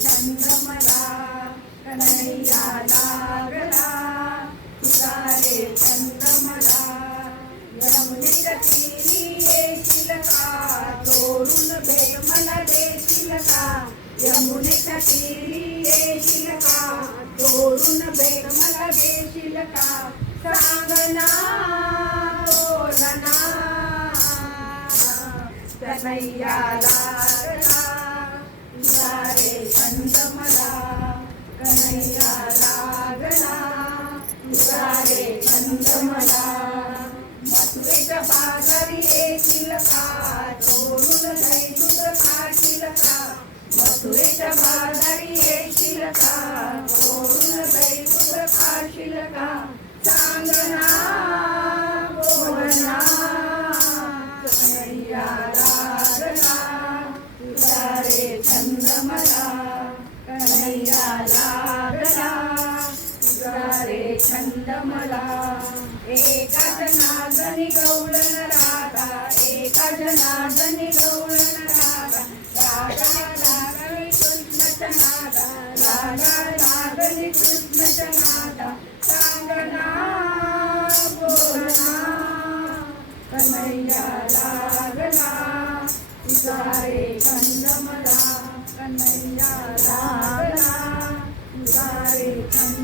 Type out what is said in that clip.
छंद मला कन्हैया लागला तुझा रे छंद मला यमुनेच्या तीरी येशील का चोरून भेट मला देशील का यमुनेच्या तीरी येशील का चोरून भेट मला देशील का सांगना बोलना कन्हैया लागला तुझा रे छंद मला कन्हैया लागला तुझा रे छंद मला मथुरेच्या बाजारी येशील का चोरून दही दूध खाशील का मथुरेच्या बाजारी येशील का चोरून दही दूध खाशील का सांगना बोलना कन्हैया लागला तुझा रे छंद मला कन्हैया लागला तुझा रे छंद मला एका जनार्दनी गवळण राधा एका जनार्दनी गवळण राधा राधा लागली कृष्णच्या नादा राधा लागली कृष्णच्या नादा सांगना बोलना कन्हैया लागला तुझा रे छंद मला कन्हैया लागला तुझा रे छंद